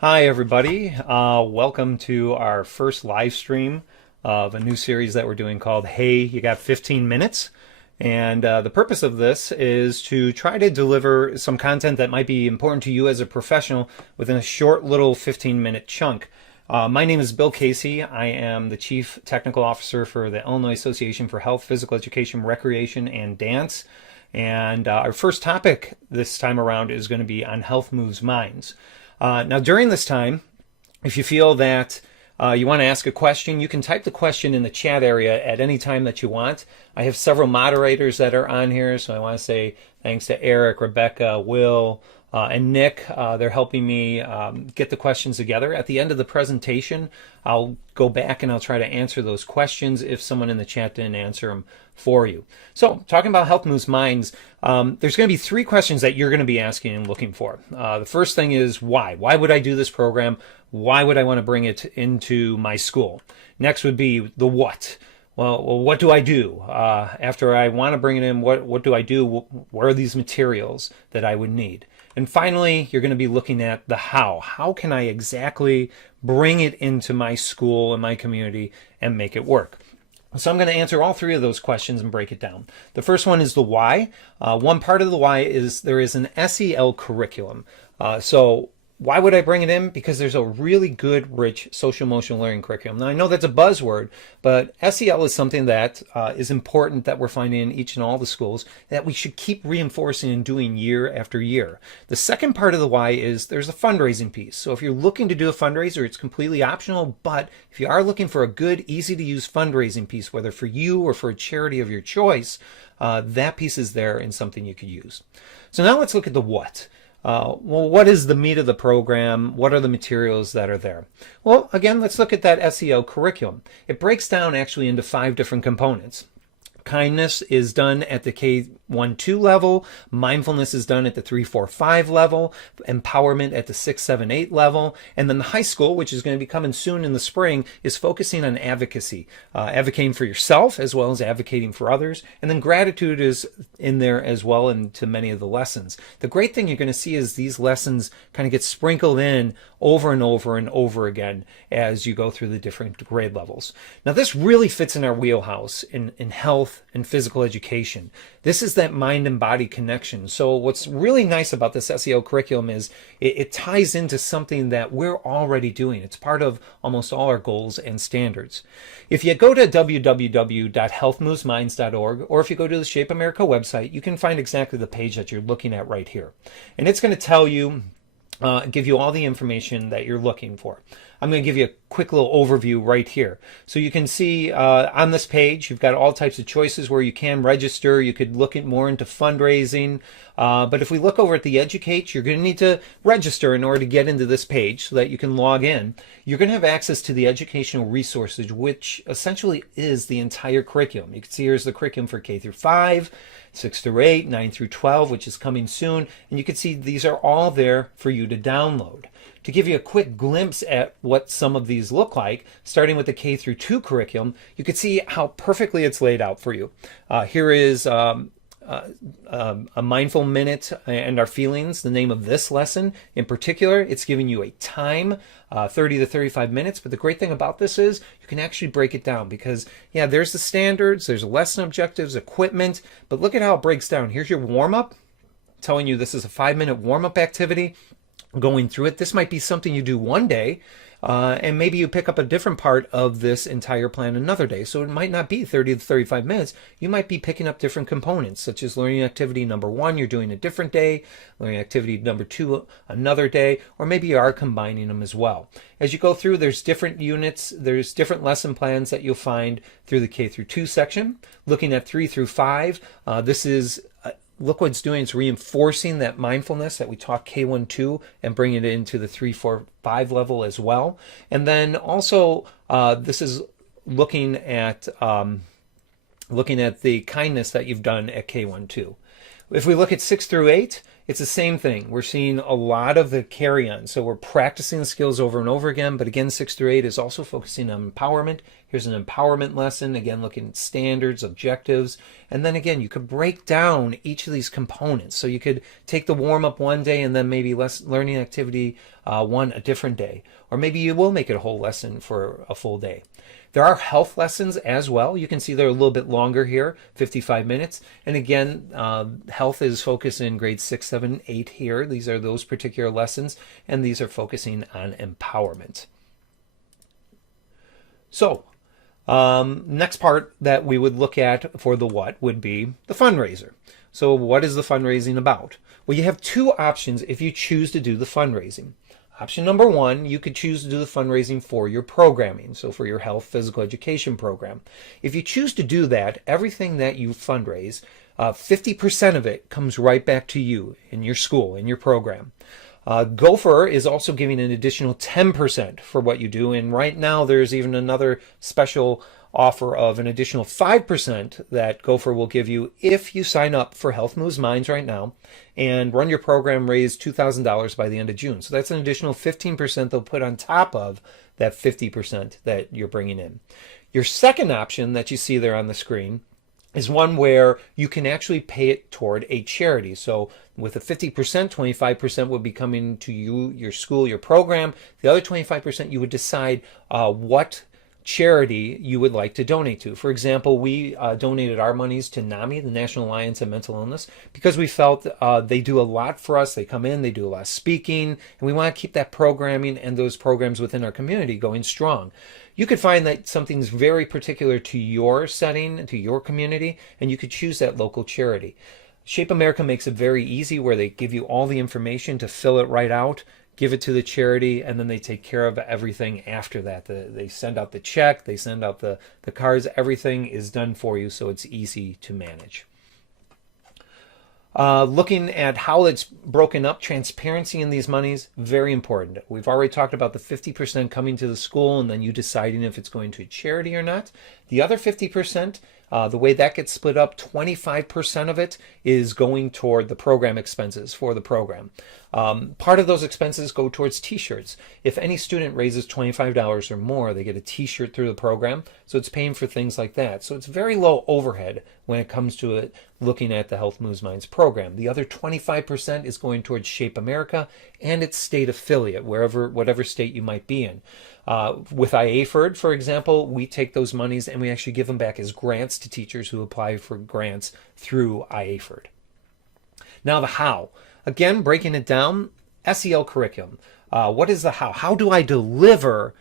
Hi, everybody. Welcome to our first live stream of a new series that we're doing called Hey, You Got 15 Minutes. And the purpose of this is to try to deliver some content that might be important to you as a professional within a short little 15-minute chunk. My name is Bill Casey. I am the Chief Technical Officer for the Illinois Association for Health, Physical Education, Recreation, and Dance. And our first topic this time around is going to be on Health Moves Minds. Now, during this time, if you feel that you want to ask a question, you can type the question in the chat area at any time that you want. I have several moderators that are on here, so I want to say thanks to Eric, Rebecca, Will, and Nick. They're helping me get the questions together. At the end of the presentation, I'll go back and I'll try to answer those questions if someone in the chat didn't answer them for you. So, talking about Health Moves Minds, there's going to be three questions that you're going to be asking and looking for. The first thing is why? Why would I do this program? Why would I want to bring it into my school? Next would be the what. Well, what do I do? After I want to bring it in, what do I do? What are these materials that I would need? And finally, you're going to be looking at the how. How can I exactly bring it into my school and my community and make it work? So I'm going to answer all three of those questions and break it down. The first one is the why. One part of the why is there is an SEL curriculum. So why would I bring it in? Because there's a really good, rich social emotional learning curriculum. Now, I know that's a buzzword, but SEL is something that is important that we're finding in each and all the schools that we should keep reinforcing and doing year after year. The second part of the why is there's a fundraising piece. So if you're looking to do a fundraiser, it's completely optional, but if you are looking for a good, easy to use fundraising piece, whether for you or for a charity of your choice, that piece is there and something you could use. So now let's look at the what. Well, what is the meat of the program? What are the materials that are there? Well, again, let's look at that SEL curriculum. It breaks down actually into 5 different components. Kindness is done at the K1-2 level. Mindfulness is done at the 3-4-5 level. Empowerment at the 6-7-8 level. And then the high school, which is going to be coming soon in the spring, is focusing on advocacy. Advocating for yourself as well as advocating for others. And then gratitude is in there as well into many of the lessons. The great thing you're going to see is these lessons kind of get sprinkled in over and over and over again as you go through the different grade levels. Now, this really fits in our wheelhouse in health and physical education. This is that mind and body connection. So what's really nice about this SEL curriculum is it ties into something that we're already doing. It's part of almost all our goals and standards. If you go to www.health.moves.minds.org, or if you go to the Shape America website, you can find exactly the page that you're looking at right here. And it's going to tell you, give you all the information that you're looking for. I'm going to give you a quick little overview right here. So you can see on this page, you've got all types of choices where you can register. You could look at more into fundraising. But if we look over at the Educate, you're going to need to register in order to get into this page so that you can log in. You're going to have access to the educational resources, which essentially is the entire curriculum. You can see here's the curriculum for K through 5, 6 through 8, 9 through 12, which is coming soon. And you can see these are all there for you to download. To give you a quick glimpse at what some of these look like, starting with the K through 2 curriculum, you can see how perfectly it's laid out for you. Here is a mindful minute and our feelings, the name of this lesson. In particular, it's giving you a time, 30 to 35 minutes. But the great thing about this is you can actually break it down because, yeah, there's the standards, there's lesson objectives, equipment, but look at how it breaks down. Here's your warm-up, telling you this is a 5-minute warm-up activity. Going through it, this might be something you do one day, and maybe you pick up a different part of this entire plan another day. So it might not be 30 to 35 minutes. You might be picking up different components, such as learning activity number 1, you're doing a different day, learning activity number 2, another day, or maybe you are combining them as well. As you go through, there's different units, there's different lesson plans that you'll find through the K through 2 section. Looking at 3 through 5, this is look what it's doing. It's reinforcing that mindfulness that we taught K1-2 and bringing it into the 3-4-5 level as well. And then also, this is looking at the kindness that you've done at K1-2. If we look at 6 through 8, it's the same thing. We're seeing a lot of the carry-on. So we're practicing the skills over and over again. But again, 6 through 8 is also focusing on empowerment. Here's an empowerment lesson. Again, looking at standards, objectives. And then again, you could break down each of these components. So you could take the warm-up one day and then maybe learning activity one a different day. Or maybe you will make it a whole lesson for a full day. There are health lessons as well. You can see they're a little bit longer here, 55 minutes. And again, health is focused in grades 6, 7, 8 here. These are those particular lessons, and these are focusing on empowerment. So, next part that we would look at for the what would be the fundraiser. So what is the fundraising about? Well, you have two options if you choose to do the fundraising. Option number one, you could choose to do the fundraising for your programming, so for your health physical education program. If you choose to do that, everything that you fundraise, 50% of it comes right back to you in your school, in your program. Gopher is also giving an additional 10% for what you do, and right now there's even another special offer of an additional 5% that Gopher will give you if you sign up for Health Moves Minds right now and run your program, raise $2,000 by the end of June. So that's an additional 15% they'll put on top of that 50% that you're bringing in. Your second option that you see there on the screen is one where you can actually pay it toward a charity. So with a 50%, 25% would be coming to you, your school, your program. The other 25% you would decide what charity you would like to donate to. For example, we donated our monies to NAMI, the National Alliance of Mental Illness, because we felt they do a lot for us. They come in, they do a lot of speaking, and we want to keep that programming and those programs within our community going strong. You could find that something's very particular to your setting, to your community, and you could choose that local charity. Shape America makes it very easy where they give you all the information to fill it right out, give it to the charity, and then they take care of everything after that. They send out the check, they send out the cards, everything is done for you, so it's easy to manage. Looking at how it's broken up, transparency in these monies, very important. We've already talked about the 50% coming to the school and then you deciding if it's going to a charity or not. The other 50%, the way that gets split up, 25% of it is going toward the program expenses for the program. Part of those expenses go towards t-shirts. If any student raises $25 or more, they get a t-shirt through the program, so it's paying for things like that. So it's very low overhead when it comes to it looking at the Health Moves Minds program. The other 25% is going towards Shape America and its state affiliate, whatever state you might be in. With IAFERD, for example, we take those monies and we actually give them back as grants to teachers who apply for grants through IAFERD. Now the how. Again, breaking it down, SEL curriculum. What is the how? How do I deliver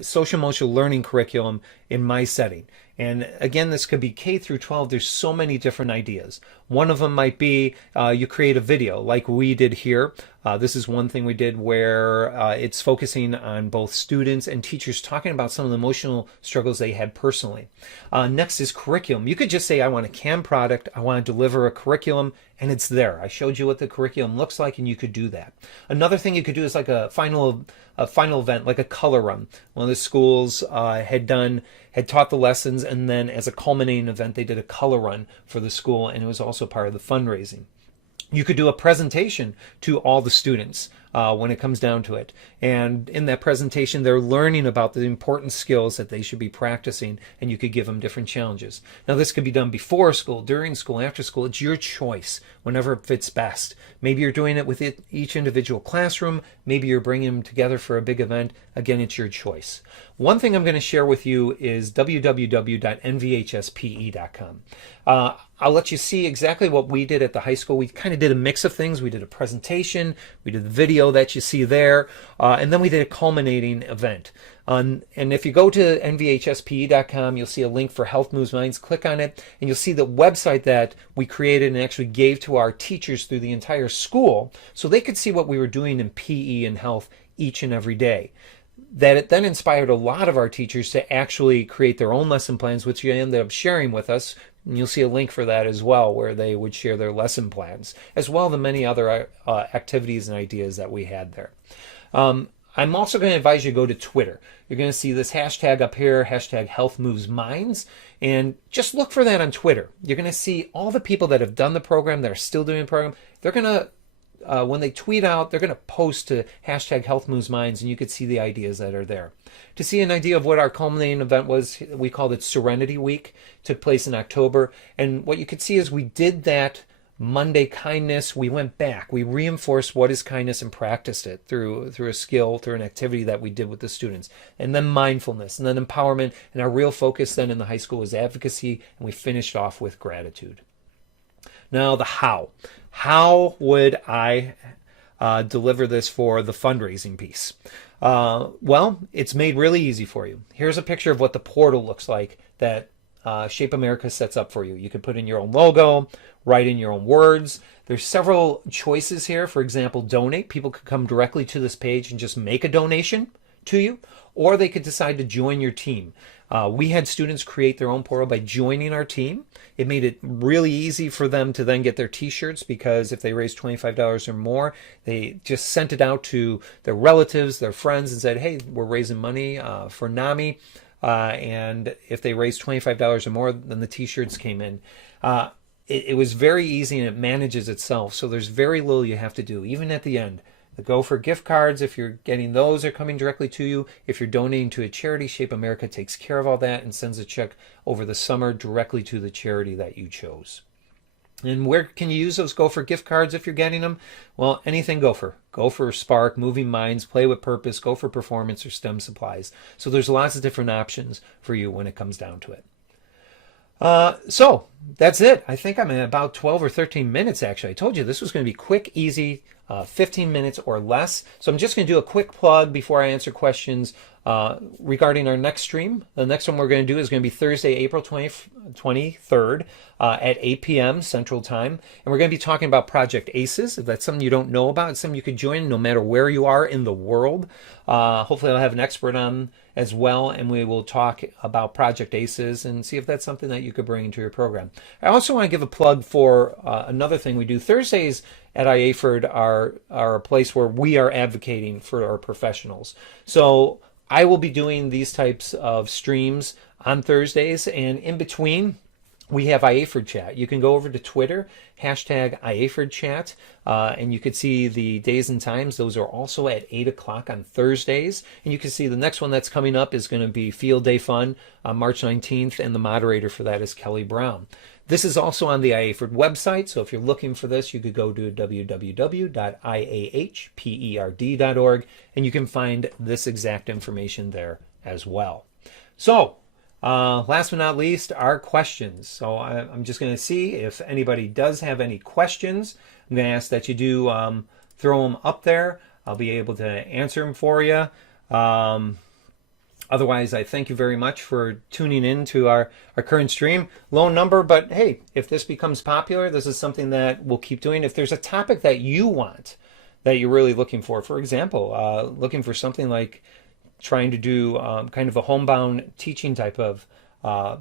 social emotional learning curriculum in my setting? And again, this could be K through 12. There's so many different ideas. One of them might be you create a video like we did here. This is one thing we did where it's focusing on both students and teachers talking about some of the emotional struggles they had personally. Next is curriculum. You could just say, I want a CAM product, I want to deliver a curriculum, and it's there. I showed you what the curriculum looks like, and you could do that. Another thing you could do is like a final event, like a color run. One of the schools had taught the lessons, and then as a culminating event, they did a color run for the school, and it was also part of the fundraising. You could do a presentation to all the students when it comes down to it. And in that presentation, they're learning about the important skills that they should be practicing, and you could give them different challenges. Now, this could be done before school, during school, after school. It's your choice, whenever it fits best. Maybe you're doing it with each individual classroom. Maybe you're bringing them together for a big event. Again, it's your choice. One thing I'm going to share with you is www.nvhspe.com. I'll let you see exactly what we did at the high school. We kind of did a mix of things. We did a presentation, we did the video that you see there, and then we did a culminating event. And if you go to nvhspe.com, you'll see a link for Health Moves Minds. Click on it, and you'll see the website that we created and actually gave to our teachers through the entire school so they could see what we were doing in PE and health each and every day. That it then inspired a lot of our teachers to actually create their own lesson plans, which you ended up sharing with us. And you'll see a link for that as well, where they would share their lesson plans, as well as the many other activities and ideas that we had there. I'm also going to advise you to go to Twitter. You're going to see this hashtag up here, hashtag health.moves.minds, and just look for that on Twitter. You're going to see all the people that have done the program, that are still doing the program. They're going to when they tweet out, they're going to post to hashtag health.moves.minds, and you could see the ideas that are there. To see an idea of what our culminating event was, we called it Serenity Week. It took place in October, and what you could see is we did that Monday kindness. We went back. We reinforced what is kindness and practiced it through a skill, through an activity that we did with the students. And then mindfulness, and then empowerment, and our real focus then in the high school was advocacy, and we finished off with gratitude. Now the how. How would I deliver this for the fundraising piece? Well, it's made really easy for you. Here's a picture of what the portal looks like that Shape America sets up for you. You can put in your own logo, write in your own words. There's several choices here. For example, donate. People could come directly to this page and just make a donation to you, or they could decide to join your team. We had students create their own portal by joining our team. It made it really easy for them to then get their t-shirts, because if they raised $25 or more, they just sent it out to their relatives, their friends, and said, hey, we're raising money for NAMI. And if they raised $25 or more, then the t-shirts came in. It was very easy, and it manages itself. So there's very little you have to do, even at the end. The Gopher gift cards, if you're getting those, are coming directly to you. If you're donating to a charity, Shape America takes care of all that and sends a check over the summer directly to the charity that you chose. And where can you use those Gopher gift cards if you're getting them? Well, anything Gopher. Gopher, Spark, Moving Minds, Play with Purpose, Gopher Performance, or STEM Supplies. So there's lots of different options for you when it comes down to it. So that's it. I think I'm at about 12 or 13 minutes, actually. I told you this was going to be quick, easy, 15 minutes or less. So I'm just going to do a quick plug before I answer questions regarding our next stream. The next one we're going to do is going to be Thursday, April 23rd at 8 p.m. Central Time. And we're going to be talking about Project ACEs. If that's something you don't know about, it's something you could join no matter where you are in the world. Hopefully I'll have an expert on as well, and we will talk about Project ACEs and see if that's something that you could bring into your program. I also want to give a plug for another thing we do. Thursdays at IAFord are a place where we are advocating for our professionals. So I will be doing these types of streams on Thursdays, and in between, we have IAFord Chat. You can go over to Twitter, hashtag IAFord Chat, and you can see the days and times. Those are also at 8 o'clock on Thursdays. And you can see the next one that's coming up is going to be Field Day Fun on March 19th, and the moderator for that is Kelly Brown. This is also on the IAFord website, so if you're looking for this, you could go to www.iahperd.org, and you can find this exact information there as well. So, last but not least, our questions. So I'm just going to see if anybody does have any questions. I'm going to ask that you do throw them up there. I'll be able to answer them for you. Otherwise, I thank you very much for tuning in to our current stream. Low number, but hey, if this becomes popular, this is something that we'll keep doing. If there's a topic that you want, that you're really looking for example, looking for something like trying to do kind of a homebound teaching type of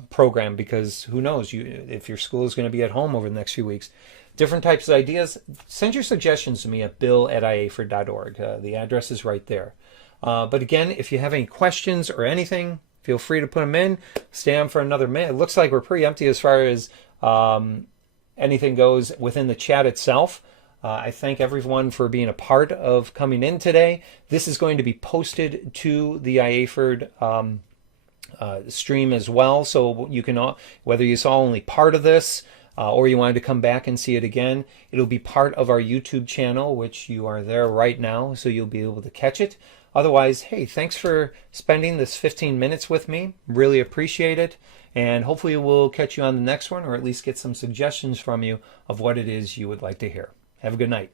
program, because who knows, if your school is going to be at home over the next few weeks. Different types of ideas, send your suggestions to me at bill@iaford.org. The address is right there. But again, if you have any questions or anything, feel free to put them in. Stay on for another minute. It looks like we're pretty empty as far as anything goes within the chat itself. I thank everyone for being a part of coming in today. This is going to be posted to the IAFord stream as well, so you can, whether you saw only part of this or you wanted to come back and see it again, it'll be part of our YouTube channel, which you are there right now, so you'll be able to catch it. Otherwise, hey, thanks for spending this 15 minutes with me. Really appreciate it. And hopefully we'll catch you on the next one, or at least get some suggestions from you of what it is you would like to hear. Have a good night.